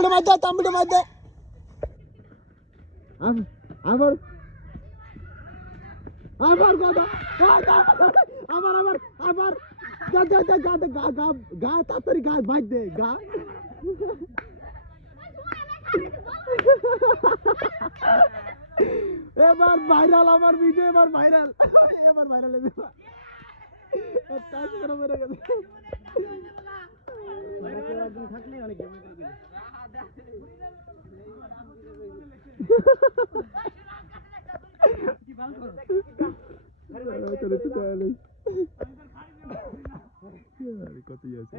তাম্বিটা মার দে আবার আবার কথা আবার আবার আবার গা গা গা গা গা গা গা তাড়াতাড়ি গা বাইর দে গা এবার ভাইরাল আমার ভিডিও এবার ভাইরাল টাচ করে মেরে গেছে থাকলে অনেক কত আছে